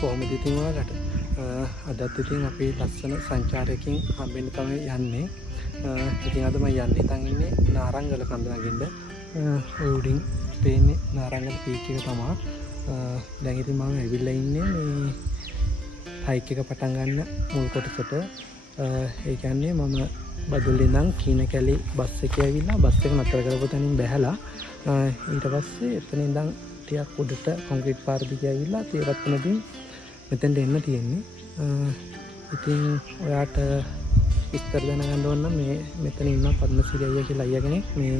කොහොමද ඉතින් ඔයාලට අදත් ඉතින් අපි ලස්සන සංචාරයකින් හම්බෙන්න තමයි යන්නේ. ඉතින් අද මම යන්න හිතන් ඉන්නේ නාරංගල කන්ද නගින්න. ඔය උඩින් පේන්නේ නාරංගල පීක් එක තමයි. දැන් ඉතින් මම ඇවිල්ලා ඉන්නේ මේ හයික් එක පටන් ගන්න මුල් කොටසට. ඒ කියන්නේ මම බදුල්ලේ ඉඳන් කීනකැලි බස් එකේ ඇවිල්ලා බස් එක නතර කරපු තැනින් බැහැලා ඊට පස්සේ එතන ඉඳන් ටිකක් උඩට කොන්ක්‍රීට් පාර දිගේ ඇවිල්ලා තේරත්තුනකින් මෙතෙන්ට එන්න තියෙන්නේ. ඉතින් ඔයාට විස්තර දැනගන්න ඕන නම් මේ මෙතන ඉන්න පද්මසිරි අයියා කියලා අයියා කෙනෙක් මේ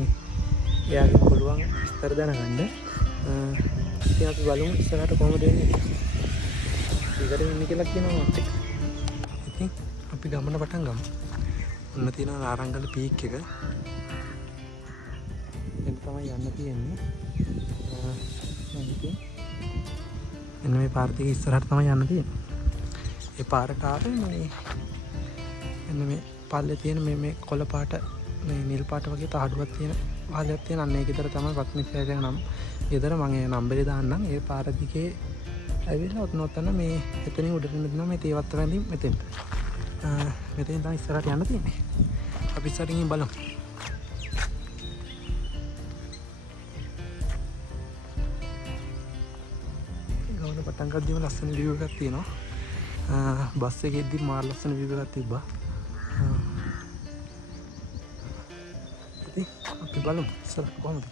එයාගෙන් පුළුවන් විස්තර දැනගන්න. ඉතින් අපි බලමු ඉස්සරහට කොහොමද එන්නේ. ඊකට ඉන්නේ කියලා කියනවා මත් එක්ක. ඉතින් අපි ගමන පටන් ගමු. ඔන්න තියෙනවා නාරංගල පීක් එක. එන්න තමයි යන්න තියෙන්නේ. එන්න මේ පාර දිගේ ඉස්සරහට තමයි යන්න තියෙන්නේ. ඒ පාරට ආවේ මේ එන්න මේ පල්ලේ තියෙන මේ කොළ පාට මේ නිල් පාට වගේ තහඩුවක් තියෙන වහලයක් තියෙන අන්න ඒ ගෙදර තමයි වත්නිසෑජක නම් ගෙදර මම ඒ නම්බරේ දාන්නම්. ඒ පාර දිගේ ඇවිල්ලා ඔතන මේ එතනින් උඩට යන දිනවා මේ තේවත් වැඳින් මෙතෙන්ට. මෙතෙන් තමයි ඉස්සරහට යන්න තියෙන්නේ. අපි ඉස්සරහින් බලමු. ගමන පටන් ගද්දිම ලස්සන view එකක් තියෙනවා. බස් එකේ ඉද්දි මාර ලස්සන view එකක් තිබ්බා. ඉතින් අපි බලමු ඉස්සරහට කොහොමද.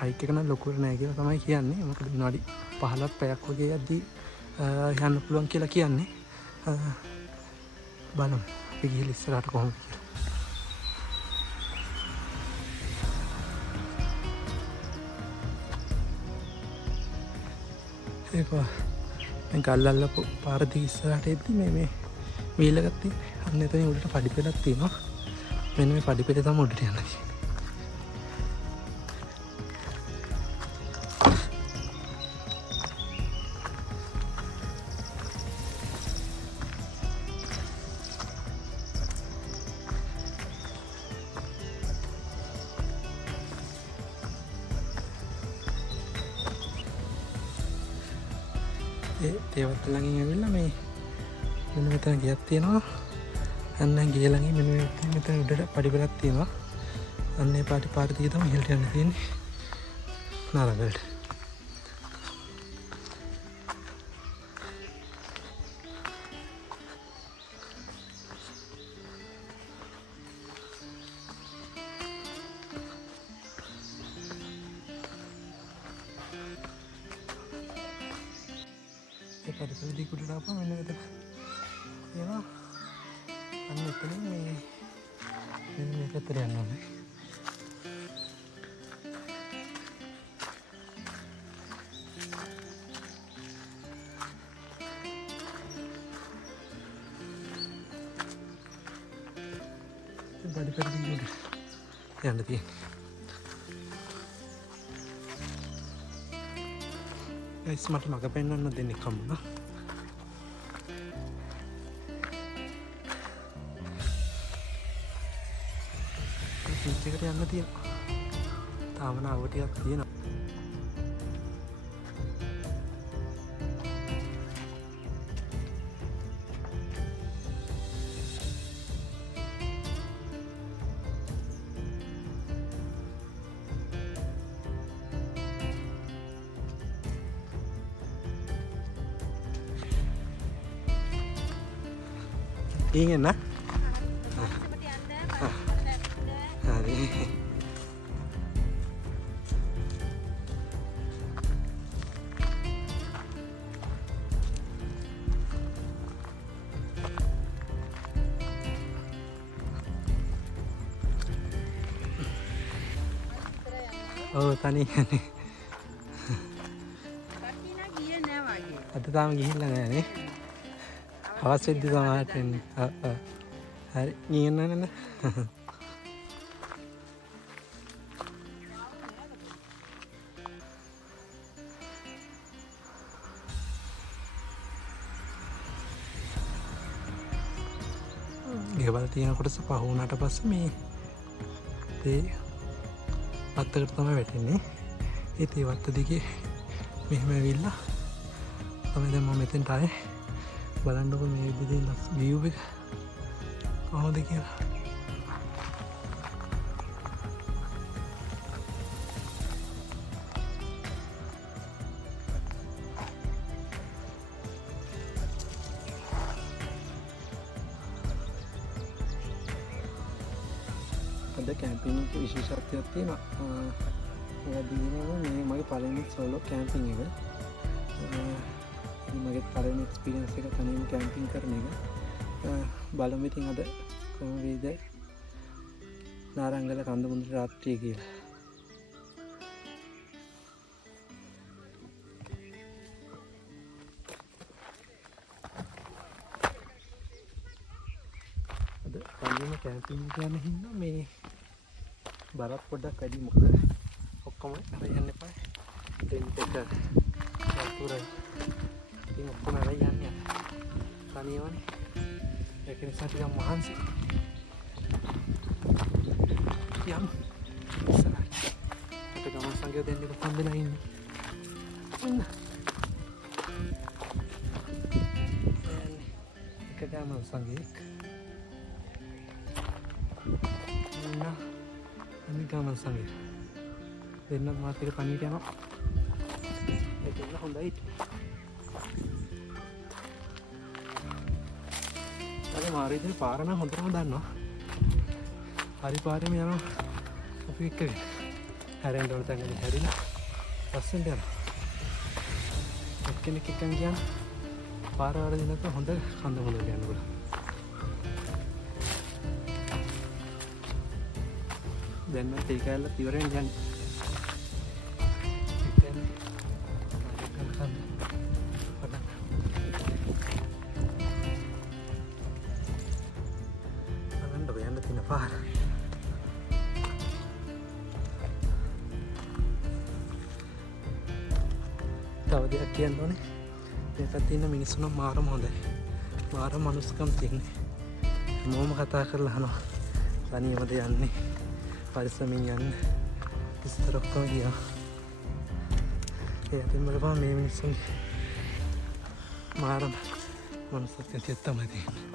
හයික් එක නම් ලොකුවට නෑ කියලා තමයි කියන්නේ. මොකද විනාඩි 15ක් පැයක් වගේ යද්දි යන්න පුළුවන් කියලා කියන්නේ. බලමු අපි ගිහලා ඉස්සරහට කොහොමද කියලා. ඒක දැන් ගල්ලල්ලපු පාර දිගේ ඉස්සරහට එද්දි මේ වීලයක් තියෙන්නේ. අන්න එතනින් උඩට පඩිපෙළක් තියෙනවා. මෙන්න මේ පඩිපෙළේ තමයි උඩට යන්නේ. තේවත් ළඟින් ඇවිල්ලා මේ මෙන්න මෙතන ගියක් තියෙනවා. අන්න ගිය ළඟින් මෙන්න මෙතන උඩට පඩිපෙළක් තියෙනවා. අන්න ඒ පාර දිගේ තමයි ඉහළට යන්න තියෙන්නේ. නාරංගලට. පරිසර දිගට ආපුවම මෙන්න මෙතන එනවා. අන්න එතනින් මේ මෙන්න මේ පැත්තට යන්න ඕනේ. පරිසර දිගට යන්න තියෙන්නේ. ගයිස් මට මග පෙන්වන්න දෙන්නෙක් හම්බුණා. බීච් එකට යන්න තියෙනවා. තාම නාව ටිකක් තියෙනවා. ingin nah hari oh tani ada tamu gila nggak nih awas di sama ten hari ingin nana ගෙවල් තියෙන කොටස පහ වුණාට පස්සේ මේ ඒ වත්තකට තමයි වැටෙන්නේ. ඒ තේ වත්ත දිගේ මෙහෙම ඇවිල්ලා තමයි දැන් මම මෙතෙන්ට ආවේ. බලන්නකො මේ විදිහේ view එක කොහොමද කියලා. අද කැම්පින් එක විශේෂත්වයක් තියෙනවා. මේ මගේ පළවෙනි සෝලෝ කැම්පින් එක. මගේ පළවෙනි එක්ස්පීරියන්ස් එක තනියම කැම්පින් කරන එක. බලමු ඉතින් අද කොහොම වේද නාරංගල කන්ද මුදුන රාත්‍රියේ කියලා. අද තනියම කැම්පින් යන හින්දා මේ බරත් පොඩ්ඩක් වැඩි මොකද ඔක්කොම අරන් එපා. ටෙන්ට් එක වතුරයි ඉතින් ඔක්කොම අරන් යන්නේ තනියමනේ. ඒක නිසා ටිකක් මහන්සි. යම් ඉස්සරහට අට ගමන් සංගය දෙන්න එක හම්බෙලා ඉන්නේ. ඉන්න. එක ගමන් සංගයක්. ඉන්න. අනිත් ගමන් සංගය. දෙන්න මාත් එක පණියට යනවා. ඒක ඉන්න හොඳයි. මාරීදේ පාර නම් හොඳටම දන්නවා. හරි පාරේම යනවා. අපි එක්කගෙන හැරෙන්න ඕන තැනදී හැරිලා පස්සෙන්ට යනවා. එක්කෙනෙක් එක්කන් ගියා පාර වරදින් නැත්නම් හොඳ කන්ද මුලට යන්න පුළුවන්. දැන් නම් තේ කෑල්ලත් ඉවරෙන් යන්නේ. පාර තව දෙයක් කියන්න ඕනේ. මේ පැත්තේ ඉන්න මිනිස්සු නම් මාරම හොඳයි. මාරම මනුස්සකම් තියෙන්නේ. හැමෝම කතා කරලා අහනවා තනියමද යන්නේ පරිස්සමින් යන්න විස්තර ඔක්කොම ගියා. ඒ අතින් බලපන් මේ මිනිස්සුන් මාරම මනුස්සකම් තමයි තියෙන්නේ.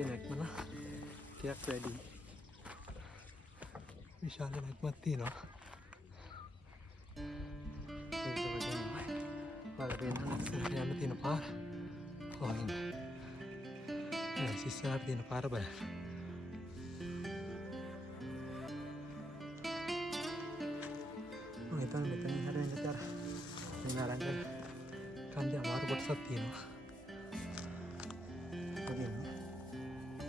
නැක්මන ටිකක් වැඩි විශාල නැක්මක් තියෙනවා. යන්න තියෙන පාර හොහින් සිස්සාට තියෙන පාර බල මෙතන හැරෙන්න තර මේ නාරංගල කන්දේ අමාරු කොටසක් තියෙනවා.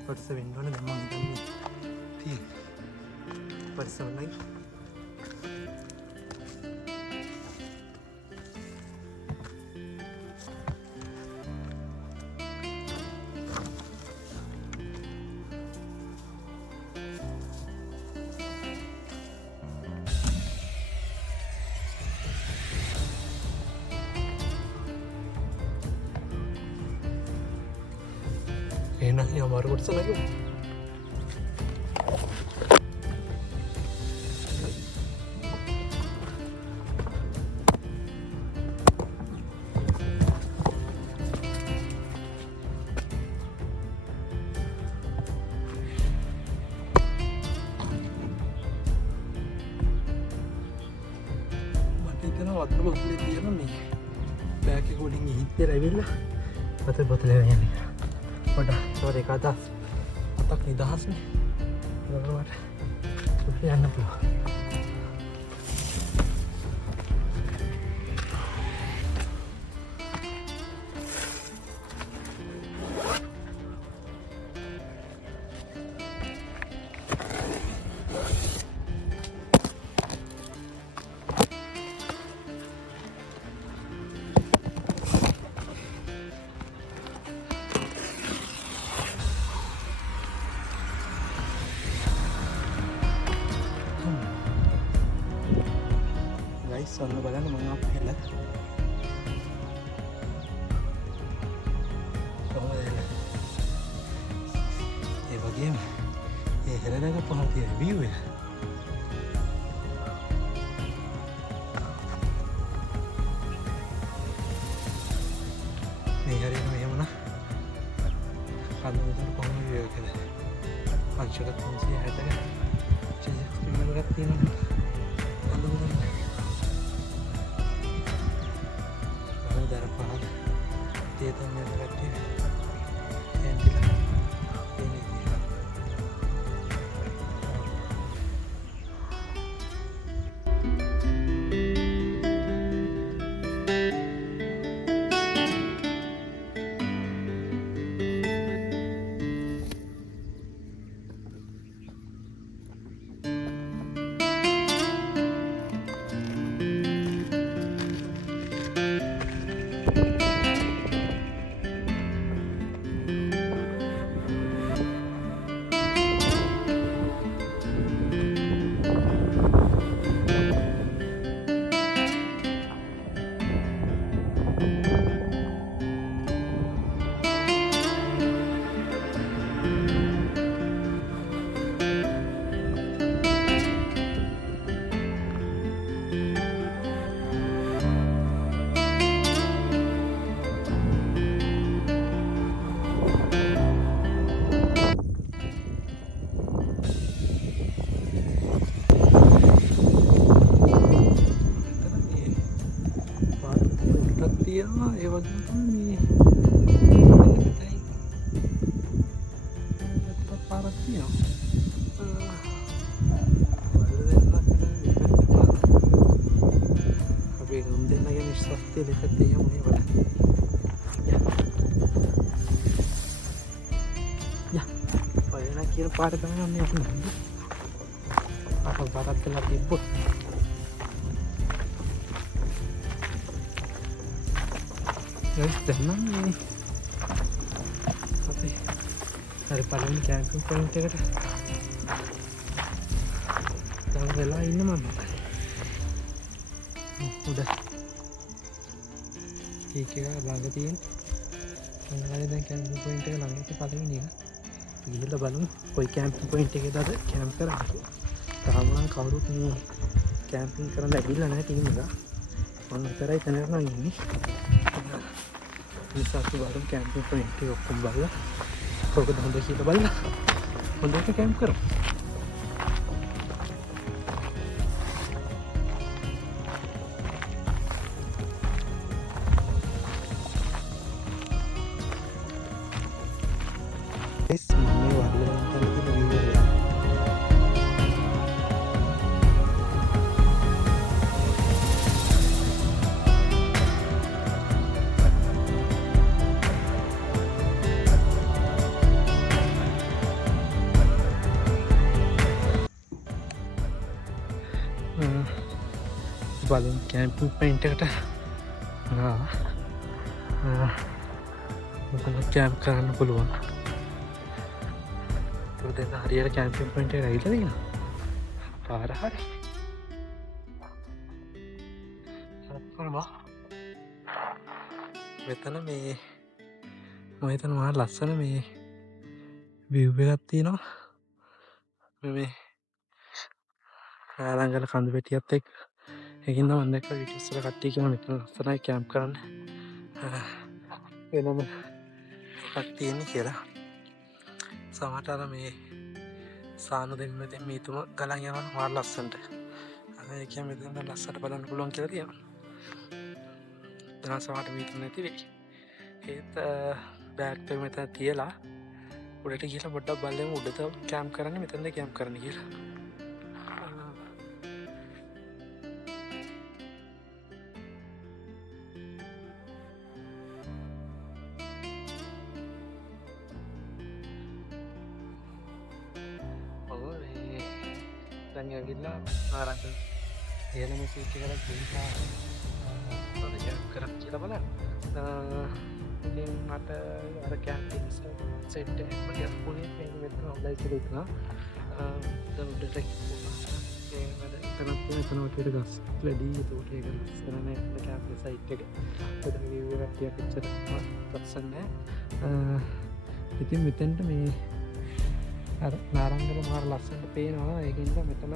පරිස වෙන්න ඕනේ. දැන් මම හිතන්නේ තියෙන පරිස වලයි enak ya baru kosan lagi. වතුර බොතලේ තියෙන මේ බෑග් එක උඩින් ගිහින් ඇවිල්ලා වතුර බොතලේ යන්නේ. පොඩ්ඩක් සෝරි එක අදහස් අතක් නිදහස්නේ. ඒකට සුපිරි යන්න පුළුවන්. ඔන්න බලන්න මම අපහෙල ඒ වගේම ඒ හෙලනක පහළ තියෙන view එක මේ හරියටම මෙහෙම නා කඳුමුදුන කොහොම view එකද අංශක 360ක ස්ක්‍රීන් එකක් තියෙනවා කඳුමුදුන dia tak nak berhati yang bilang ini dia තියෙනවා ඒ වගේම තමයි මේ පිටයි අතට පාරක් තියෙනවා අපි ගම් දෙන්නගේ විශ්වාසය දෙකට යමු මේ වල යා ඔයලා කියන පාර තමයි යන්නේ අපි අපව බරක් කියලා තිබ්බොත් guys, දැන් නම් අපි හරි පළවෙනි කැම්පින් පොයින්ට් එකට දැන් වෙලා ඉන්න මම උඩ කීක එක ළඟ තියෙන මොනවාද දැන් කැම්පින් පොයින්ට් එක ළඟ ඉත පළවෙනි එක ගිහලා බලමු කොයි කැම්පින් පොයින්ට් එකේද අද කැම්ප් කරන්නේ තාම නම් කවුරුත් මේ කැම්පින් කරන්න ඇවිල්ලා නැහැ ටීම් එක මම විතරයි තැනට නම් ඉන්නේ නිසා අපි බලමු කැම්පින් පොයින්ට් එක ඔක්කොම බලලා කොහොමද හොඳ කියලා බලලා හොඳට කැම්ප් කරමු guys මම මේ වඩලෙන් කරලා තියෙන view එක බලමු කැම්පින් පොයින්ට් එකට මොකද කැම්ප් කරන්න පුළුවන් ඒක දැන් හරියට කැම්පින් පොයින්ට් එකට ඇවිල්ලා තියෙනවා පාර හරි සත්පුරම මෙතන මේ මම හිතන මහා ලස්සන මේ view එකක් තියෙනවා මේ ආරංගල කඳු පෙටියත් එක්ක ඒකින්ද මම දැක්ක වීඩියෝස් වල කට්ටිය කියන මෙතන ලස්සනයි කැම්ප් කරන්න වෙනම එකක් තියෙන කියලා සමහරට අර මේ සානු දෙන්න මේ තුම ගලන් යනවා මාර ලස්සනට අර ඒ කියන්නේ මෙතන ලස්සනට බලන්න පුළුවන් කියලා තියෙනවා දනසමට මීටර නැති වෙයි. ඒත් බෑක්ට මෙතන තියලා උඩට කියලා පොඩ්ඩක් බලම උඩත කෑම් කරන්න මෙතන්ද කෑම් කරන කියලා. දැන් ඇවිල්ලා ආරංචි එහෙලම සීට් එකකට ගිහිල්ලා කරක් කියලා බලන්න. ඉතින් මට අර කැම්පින් සෙට් එක මගේ පුනේ මේ මෙතන ඔන්ලයින් කියලා ඉතන දැන් උඩට ගිහුණා. ඒ වැඩ එතන වටේට ගස් ලැබී ඒකට ඒක ලස්සන නැහැ කැම්පින් සයිට් එක. ඒකට view එකක් ටිකක් ඉච්චර ලස්සන නැහැ. ඉතින් මෙතෙන්ට මේ අර නාරංගල මාර ලස්සනට පේනවා. ඒකින්ද මෙතන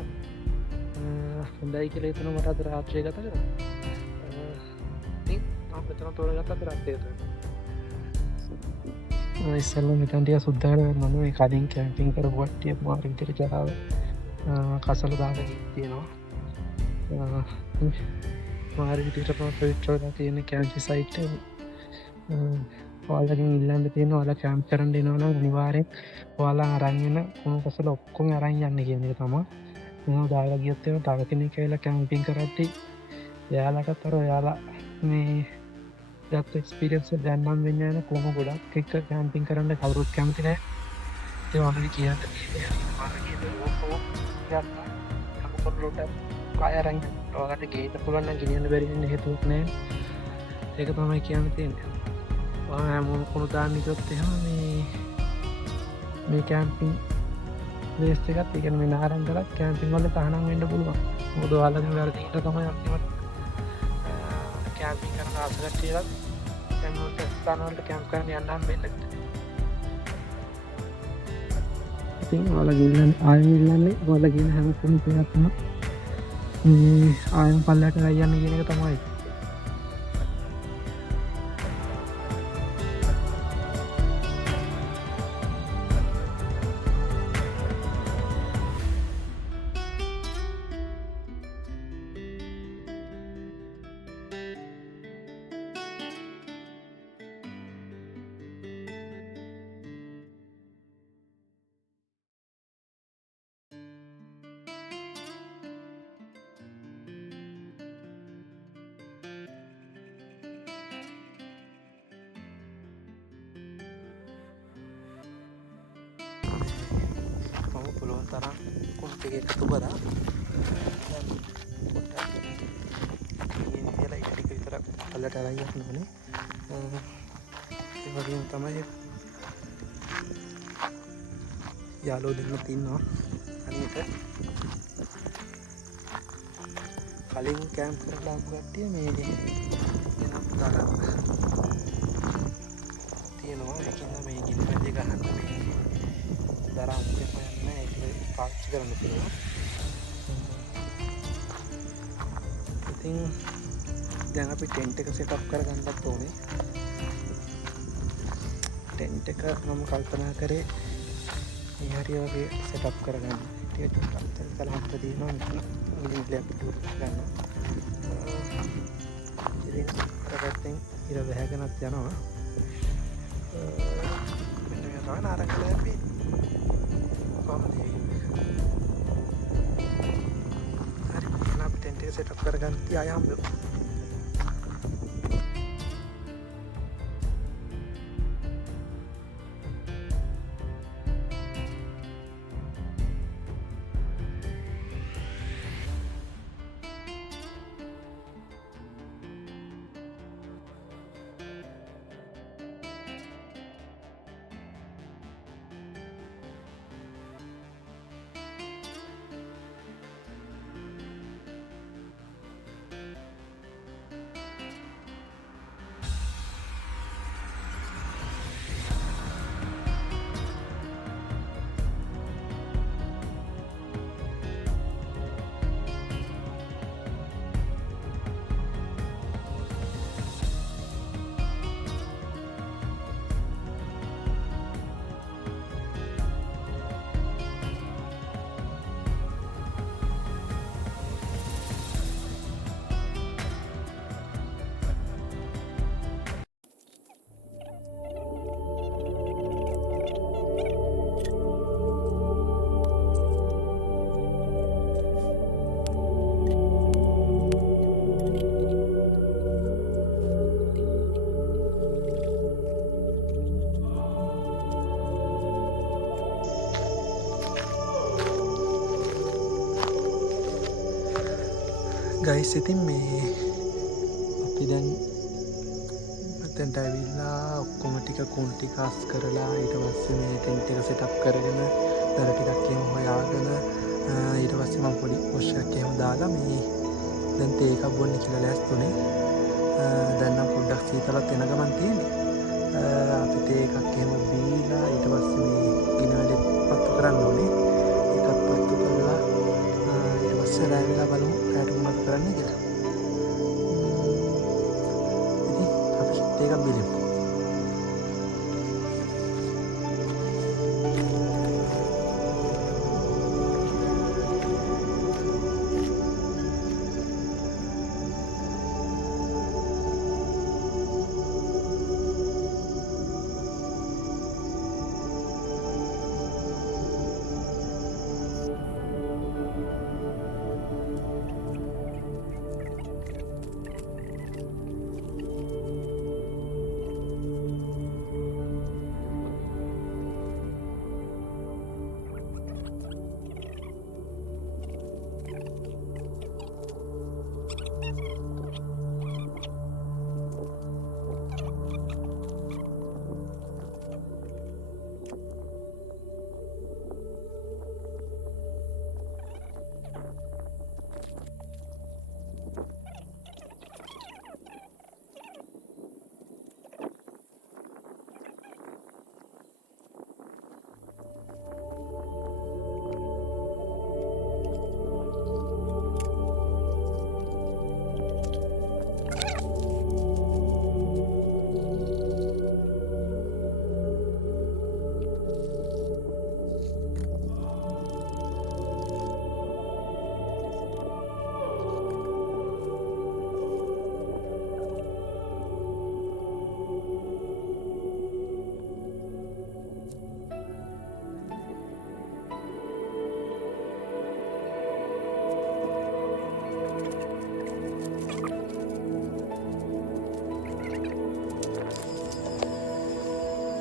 හොඳයි කියලා හිතන මට අද රාත්‍රිය ගත කරා. ඉතින් මම මෙතන තෝරගත්ත අද රාත්‍රියට. ඉස්සෙල්ලා මෙතන ටික සුද්ධ කරගන්න මේ කලින් කැම්පින් කරපු කට්ටිය මාර විදිහට ජරාව කසල දාගෙන තියෙනවා. මාර විදිහට පවිත්‍රලා තියෙන කැම්පින් සයිට් එක. ඔයාලගෙන් ඉල්ලන්න තියෙනවා ඔයාලා කැම්ප් කරන්න එනවා නම් අනිවාර්යෙන් ඔයාලා අරන් එන කුණු කසල ඔක්කොම අරන් යන්න කියන එක තමයි. මම දාලා ගියොත් එහෙම තව කෙනෙක් ඇවිල්ලා කැම්පින් කරද්දී එයාලටත් අර ඔයාලා මේ ගත්ත එක්ස්පීරියන්ස් එක දැන් නම් වෙන්නේ නැහැ කොහොම ගොඩක් එක්ක කැම්පින් කරන්න කවුරුත් කැමති නැහැ. ඒ වගේ කියන්නේ අරන් ඔයාලට ගේන්න පුළුවන් නම් ගෙනියන්න බැරි වෙන හේතුවක් නැහැ. ඒක තමයි කියන්න තියෙන්නේ. හැමෝම කුණු දාන්න ගියොත් එහෙම මේ කැම්පින් ප්ලේස් එකත් ඒ කියන්නේ මේ නාරංගලත් කැම්පින් වල තහනම් වෙන්න පුළුවන්. මොකද ඔයාලගේ වැරදිට තමයි අන්තිමට කැම්පින් කරන ආස කට්ටියත් දැන් උන්ට ස්ථාන වලට කැම්ප් කරන්න යන්න හම්බෙන්නේ නැහැ. ඉතින් ඔයාලගේ ඉල්ලන්නේ ඔයාලා කියන හැම කුණු දෙයක්ම මේ ආයම පල්ලයට ගියන්න කියන එක තමයි. පුළුවන් තරම් කුණු ටික එකතු කරා. ඉතින් ඒක ටික විතර පල්ලට අරන් යන්න ඕනේ. ඒ වගේම තමයි යාළුවෝ දෙන්නෙක් ඉන්නවා. අනිත් කලින් කැම්ප් කරලා ආපු කට්ටිය මේ වෙනත් තරම් තියෙනවා. ඒකෙන් මේ ගින්නැලි ගහන්න මේ දරා මුකේ යන්නේ ඒක පාවිච්චි කරන්න පුළුවන්. ඉතින් දැන් අපි ටෙන්ට් එක සෙට් අප් කරගන්නත් ඕනේ. ටෙන්ට් එක මම කල්පනා කරේ මේ හරිය වගේ සෙට් අප් කරගන්න. ටික ටිකක් කලහම්ට දිනවා මෙතන ඉලින්ලේ අපි ටූර් ගන්නවා. ඉතින් කරගත්තෙන් ඉර වැහගෙනත් යනවා. මෙන්න මේ තමයි නාරංගල අපි set up කරගන්න තියා යමු. ගයිස් ඉතින් මේ අපි දැන් මෙතෙන්ට ඇවිල්ලා ඔක්කොම ටික කුණු ටික අස් කරලා ඊට පස්සේ මේ ටෙන්ට් එක සෙටප් කරගෙන දර ටිකක් එහෙම හොයාගෙන ඊට පස්සේ මම පොඩි පොෂ් එකක් එහෙම දාලා මේ දැන් තේ එකක් බොන්න කියලා ලෑස්තුනේ. දැන් නම් පොඩ්ඩක් සීතලත් එන ගමන් තියෙන්නේ. අපි තේ එකක් එහෙම බීලා ඊට පස්සේ මේ ගිනි වැඩේ පත්තු කරන්න ඕනේ. ඒකත් පත්තු කරලා ඊට පස්සේ රැ වෙලා බලමු රැට මොනවද කරන්න කියලා. ඉතින් අපි තේ එකක් බීලමු.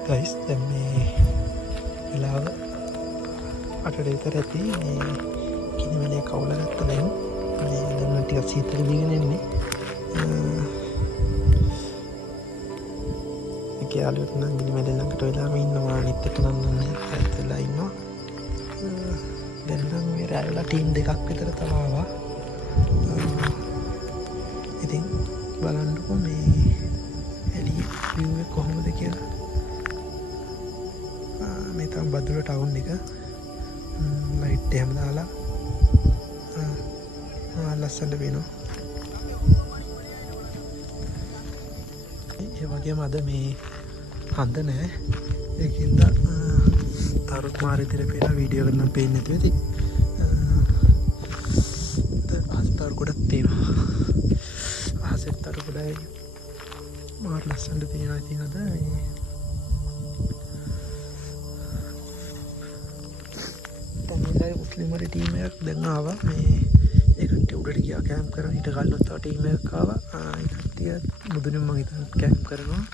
ගයිස් දැන් මේ වෙලාව 8ට විතර ඇති. මේ කිනි වැඩේ කවුල ගත්ත දැන් මේ දැන් මම ටිකක් සීතල දීගෙන ඉන්නේ. ඒක යාළුවෙක් නම් කිනි වැඩේ ළඟට වෙලාම ඉන්නවා. අනිත් එක නම් ඇත්තලා ඉන්නවා. දැන් නම් මේ රැයලා ටීම් දෙකක් විතර තමයි ආවා. ඉතින් බලන්නකෝ මේ එළිය view එක කොහොමද කියලා. මේ තමයි බදුල්ල ටවුන් එක. ලයිට් එහෙම දාලා ලස්සනට වෙනවා. ඒ වගේම අද මේ හඳ නැහැ. ඒකින්ද තරුත් මාරේ දිර පේලා වීඩියෝ කරන්න පේන්නේ නැතුව ඉතින් අස්තර ගොඩක් තියෙනවා. අහසෙත් තරු ගොඩයි මාර ලස්සනට තියෙනවා. ඉතින් අද මුස්ලිම්වල ටීම් එකක් දැන් ආවා. මේ ඒ කට්ටිය උඩට ගියා කැම්ප් කරන්න. ඊට කලින් තව ටීම් එකක් ආවා. ඒ කට්ටිය මුදුනින් මම හිතන්නේ කැම්ප් කරනවා.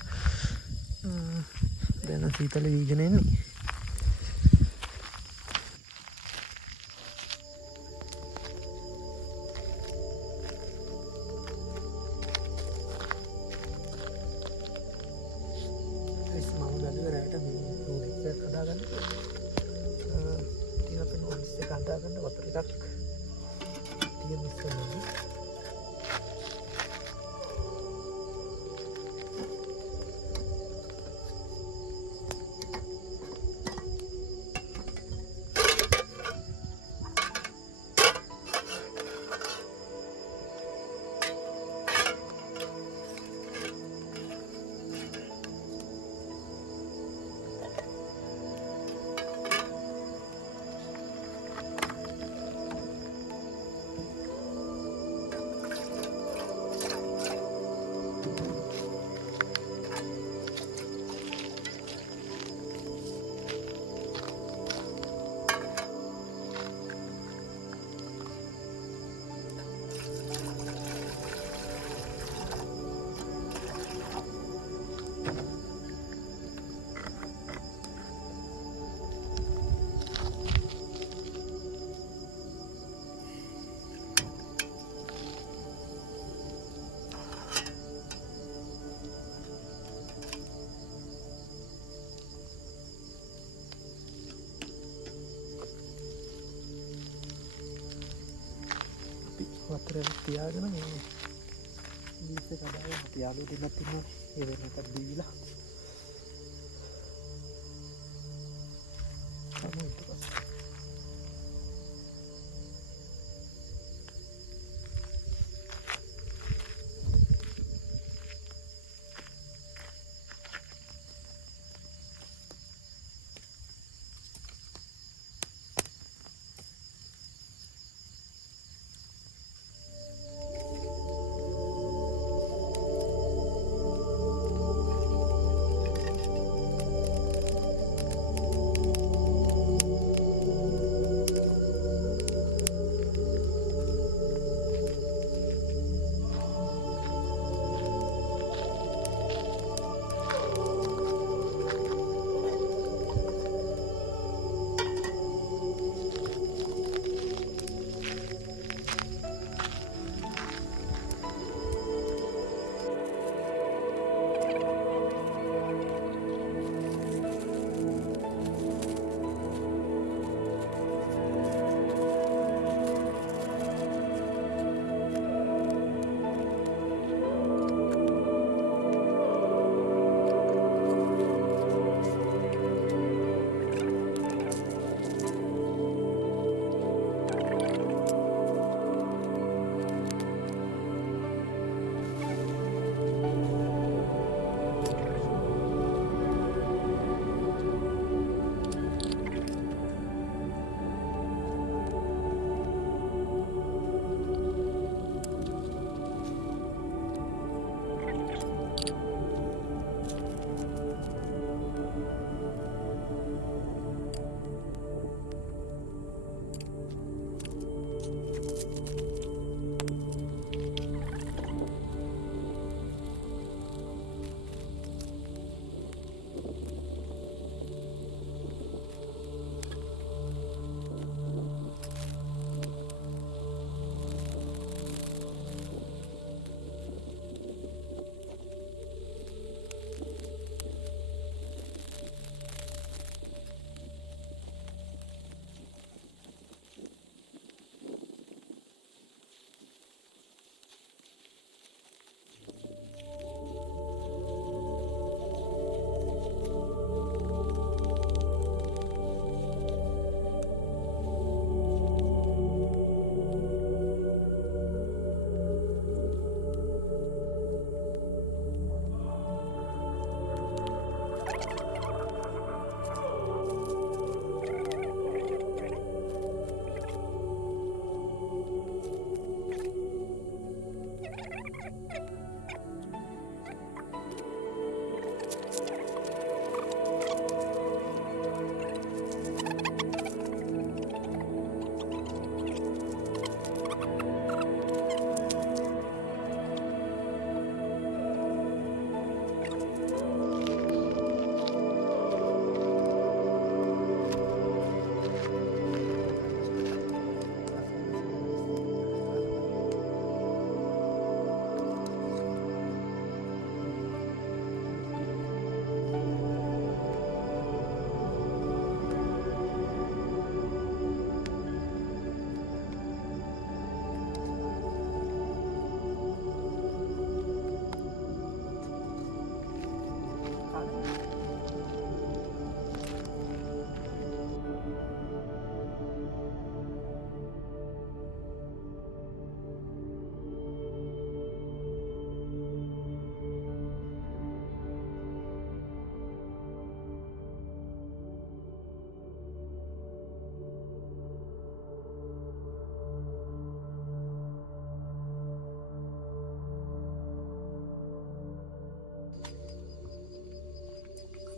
දැන් සීතල වීගෙන එන්නේ. මම බැලුවා රැට මේ නූඩල්ස් එකක් හදාගන්න. අපි නූඩල්ස් එක හදාගන්න වතුර එකක් ටික මික්ස් කරනවා. කරලා තියාගෙන මේ ලීස් එක දාලා අපි යාළුවෝ දෙන්නත් ඉන්නවා ඒ වෙනකත් දීලා තමයි ඊට පස්සේ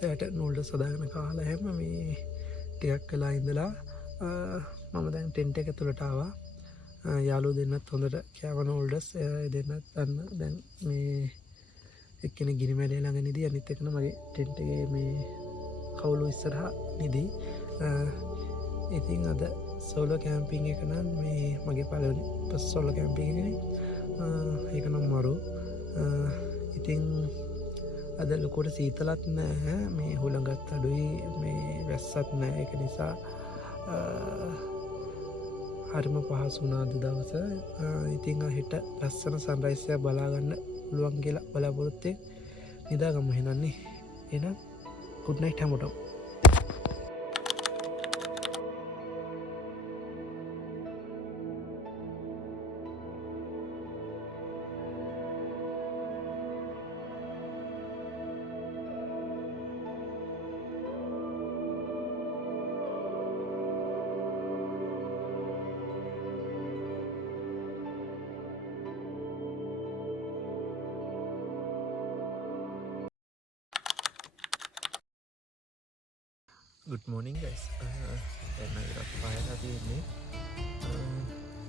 ඇයට නූල්ට සදාගන කාලා හැම මේ ටිකක් කලා ඉඳලා මම දැන් ටෙන්ට එක තුළටාවා යාලු දෙන්නත් හොඳට කෑවන ඕල්ඩස් දෙන්නත් අන්න දැන් මේ එක්කෙන ගිරිමැලේ ළඟ නිදී අනිත් එකන මගේ ටෙන්ටගේ මේ කවුලු ඉස්සරහා නිදී ඉතින් අද සෝලෝ කෑම්පිං එක නම් මේ මගේ පලවනි පස් සෝල කෑම්පිගෙන ඒකනම් මරු ඉතින් අද ලොකොට සීතලත් නෑ මේ හුළඟත් අඩුයි මේ වැස්සත් නෑ එක නිසා හරිම පහසු වුණා අද දවස. ඉතින් හෙට ලස්සන සන්රයිස් එකක් බලාගන්න පුළුවන් කියලා බලාපොරොත්තු නිදාගමු එහෙනම්. එහෙනම් good night හැමෝටම. Good morning guys. දැන් ඉරක් පායලා තියෙන්නේ.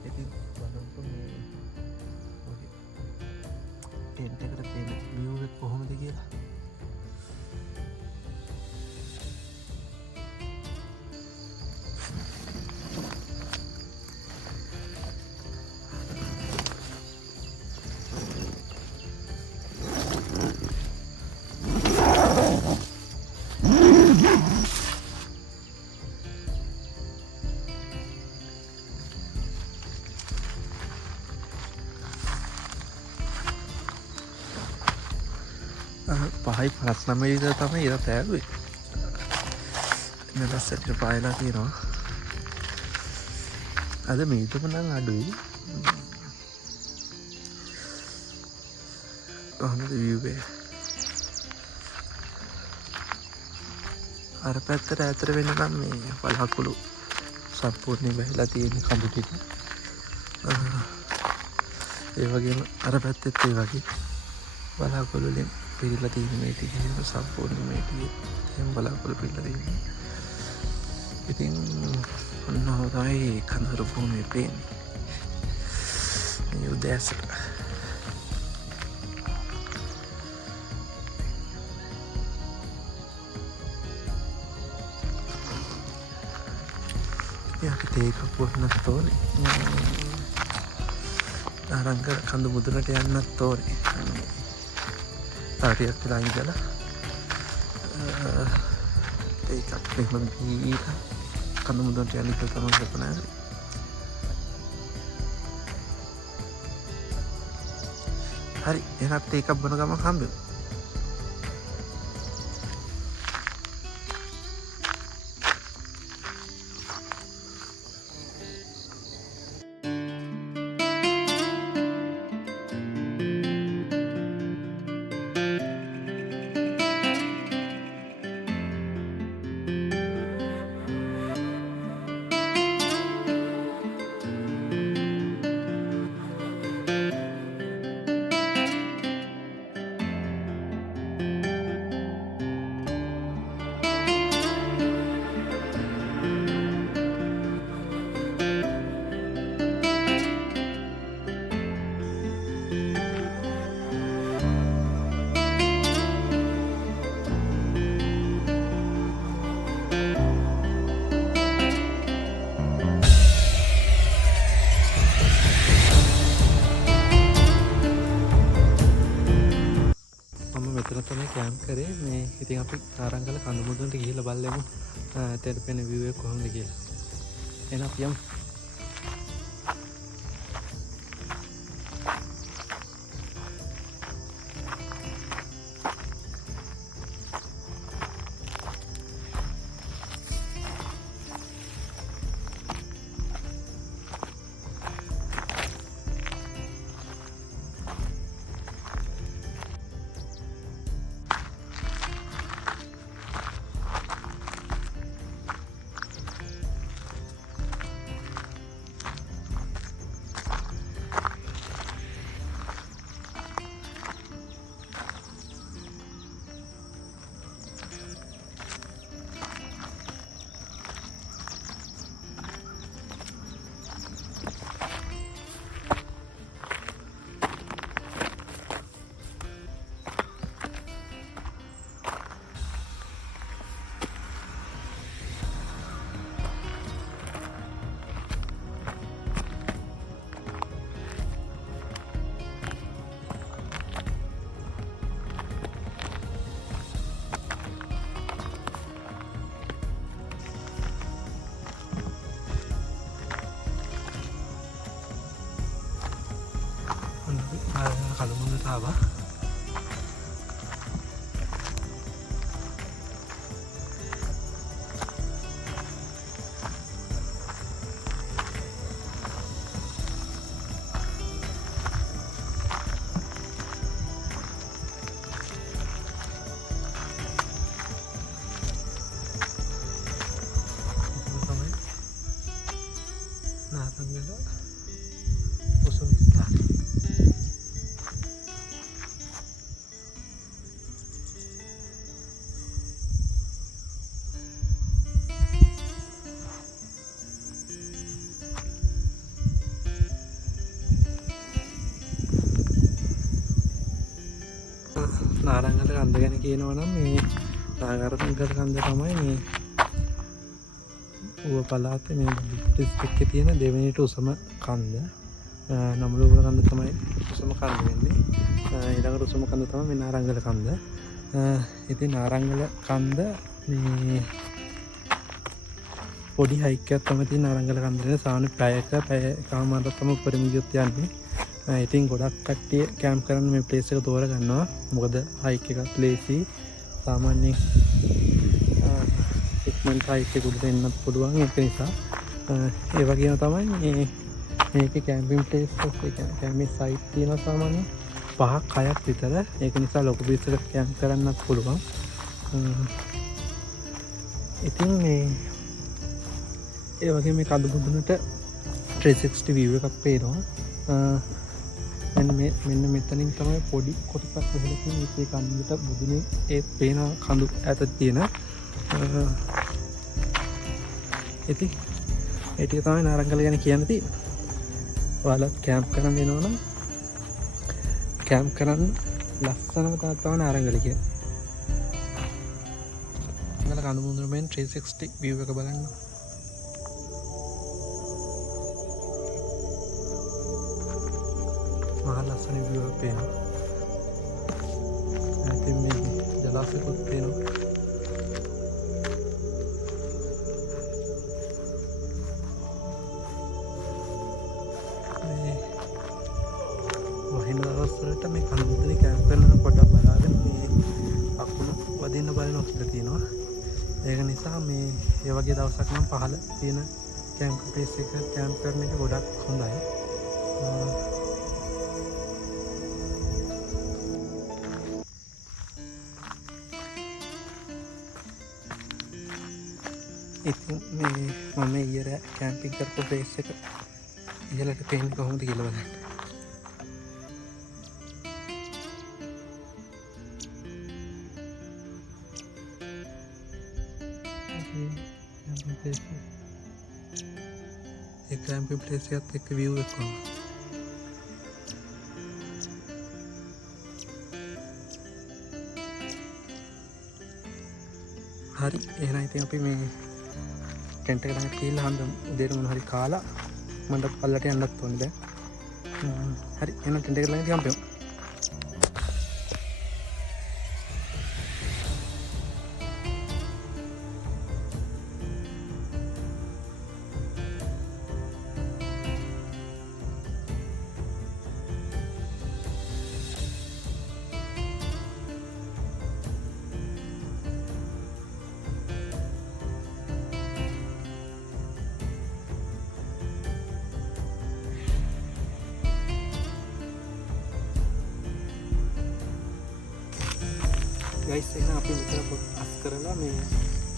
ඉතින් බලන්නකො මේ ටෙන්ට් එකට තියෙන view එක කොහොමද කියලා. පහයි 59 විතර තමයි ඉර පෑගුවේ. මෙලස්සට පායලා තියෙනවා. අද මීටම නම් අඩුයි. කොහොමද view එක? අර පැත්තට ඇතර වෙනකම් මේ වලහකුළු සම්පූර්ණයෙන් වැහිලා තියෙන කඳු ටික. ඒ වගේම අර පැත්තෙත් ඒ වගේ වලහකුළු වලින් පිරීලා තියෙන මේ ටික සම්පූර්ණ මේ ටික එහෙම වලහකුළු පිරීලා තියෙනවා. ඉතින් ඔන්න තමයි කඳුර භූමියේ පේන්නේ. මේ උදෑසන අපි තේක පුවන්නත් ඕනේ. ආරංග කඳු මුදුනට යන්නත් ඕනේ. තාටියක් වෙලා ඉඳලා ඒකක් මෙහෙම බීලා කඳු මුදුනට යන්න කියලා තමයි කල්පනා කරේ. හරි එහෙනම් ඒකක් බොන ගමන් හම්බෙමු. මෙතන තමයි කැම්ප් කරේ. මේ ඉතින් අපි ආරංගල කඳු මුදුනට ගිහිල්ලා බලමු එතන පෙන view එක කොහොමද කියලා. එහෙනම් අපි යමු. ආවා. නාරංගල උසම ස්ථානය. නාරංගල කන්ද ගැන කියනවා නම් මේ නාගරංගල කන්ද තමයි මේ ඌව පළාතේ මේ ඩිස්ට්‍රික්ට් එකේ තියෙන දෙවෙනිට උසම කන්ද. නමුළුගල කන්ද තමයි උසම කන්ද වෙන්නේ. ඊළඟට උසම කන්ද තමයි මේ නාරංගල කන්ද. ඉතින් නාරංගල කන්ද මේ පොඩි හයික් එකක් තමයි තියෙන නාරංගල කන්දේ. සාමාන්‍ය පැය එකමාරක් තමයි උඩරින් ගියොත් යන්නේ. ඉතින් ගොඩක් කට්ටිය කැම්ප් කරන්න මේ ප්ලේස් එක තෝර ගන්නවා. මොකද හයික් එකක් ලේසි. සාමාන්‍යයෙන් ඉක්මනට හයික් එක උඩට එන්නත් පුළුවන්. ඒක නිසා ඒ වගේම තමයි මේකේ කැම්පින් ප්ලේස් එක කියන්නේ කැම්පින් සයිට් තියෙනවා සාමාන්‍යයෙන් 5-6ක් විතර. ඒක නිසා ලොකු බීච් එකක කැම්ප් කරන්නත් පුළුවන්. ඉතින් මේ ඒ වගේ මේ කඳු මුදුනට 360 view එකක් පේනවා. මෙන්න මෙතනින් තමයි පොඩි කොටසක් වෙහලකින් මේ කන්දට මුදුනේ ඒ පේන කඳු ඇත තියෙන. ඉතින් ඒ ටික තමයි නාරංගල ගැන කියන්න තියෙන්නේ. ඔයාලත් කැම්ප් කරන්න එනවා නම් කැම්ප් කරන්න ලස්සනම තැනක් තමයි නාරංගල කියන්නේ. නාරංගල කඳු මුදුනේ 360 view එක බලන්න. මහා ලස්සන view එකක් පේනවා. ඉතින් මේ ජලාශයකුත් පේනවා. වහින දවස්වලට මේ කඳු මුදුනේ කැම්ප් කරනවා පොඩ්ඩක් බලාගෙන මේ අකුණු වදින්න බලනවා කියලා තියෙනවා. ඒක නිසා මේ ඒ වගේ දවසක් නම් පහළ තියෙන කැම්ප් ප්ලේස් එක කැම්ප් කරන එක ගොඩක් හොඳයි. ඉතින් මේ මම ඊයේ කැම්පින් කරපු ප්ලේස් එක ඉහළට පේන්නේ කොහොමද කියලා බලන්න. ඒ කැම්පින් ප්ලේස් එකත් එක්ක view එක කොහොමද? හරි එහෙනම් ඉතින් අපි මේ ටෙන්ට් එක ළඟට ගිහිල්ලා හන්ද උදේට මොන හරි කාලා මන්ට පල්ලට යන්නත් ඕනේ දැන්. හරි එහෙනම් ටෙන්ට් එක ළඟට යම්පෙමු. ගයිස් එහෙනම් අපි මෙතන පොත් අස් කරලා මේ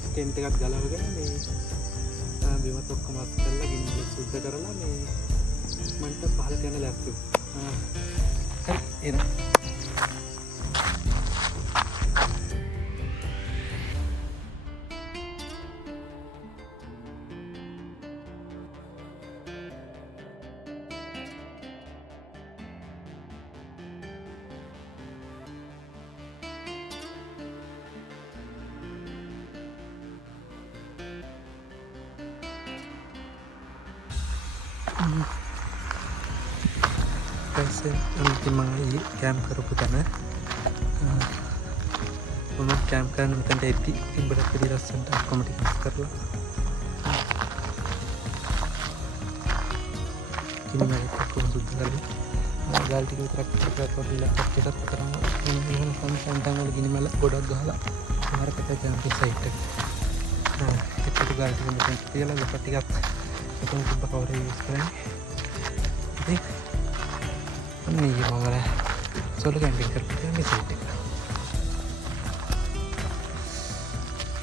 ටෙන්ට් එකත් ගලවගෙන මේ බිමත් ඔක්කොම අස් කරලා ගින්නල සුද්ධ කරලා මේ මන්ට පහලට යන ලෑස්ති වෙනවා. හරි එහෙනම් कैसे अंतिम कैंप करो पुताना मम कैंप करने में एटी बड़ा कड़ी रस्ता अकोमोडेट करला किनी मैं को सुद्ध कर ගල් ටික විතරක් කරලා තොරවිලා කට්ටියටත් කරන එහෙම සම්සන්තන් වල ගිනිමල ගොඩක් ගහලා මාර්කට් එක යන සයිට් එක. ඒකට ගල් ටික මෙතන තියලා ලොක ටිකක් මෙතන තිබ්බ කවරේ යූස් කරන්නේ. ඉතින් අන්නේ මම සෝලෝ කැම්පින් කරපු මේ සයිට් එක.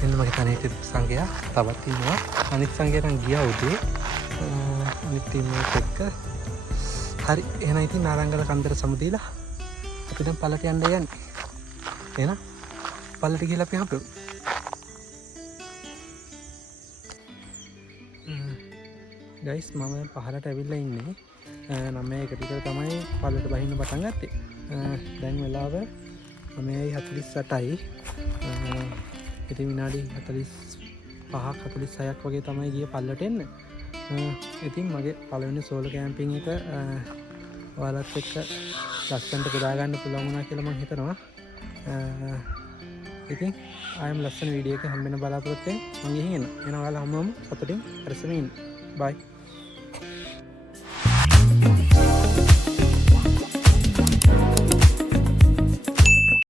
එන්න මගේ තනියට සංගයා තවත් ඉන්නවා. අනිත් සංගයා නම් ගියා උදේ. අනිත් ටීම් එක එක්ක හරි එහෙනම් ඉතින් නාරංගල කන්දර සමුදීලා අපි දැන් පළට යන්න යන්නේ. එහෙනම් පළට ගිහලා අපි හම්බෙමු. ගයිස් මම පහලට ඇවිල්ලා ඉන්නේ. 9කට විතර තමයි පළට බහින්න පටන් ගත්තේ. දැන් වෙලාව 9:48යි. ඉතින් විනාඩි 45ක් 46ක් වගේ තමයි ගියේ පළට එන්න. ඉතින් මගේ පළවෙනි සෝලෝ කැම්පින් එක ඔයාලත් එක්ක ලස්සනට බෙදා ගන්න පුළුවන් වුණා කියලා මම හිතනවා. ඉතින් ආයෙම ලස්සන වීඩියෝ එකක් හම්බෙන්න බලාපොරොත්තු වෙන්න මම ගිහින් එනවා. එහෙනම් ඔයාලා හැමෝම සතුටින් හරිසමින් ඉන්න. බයි.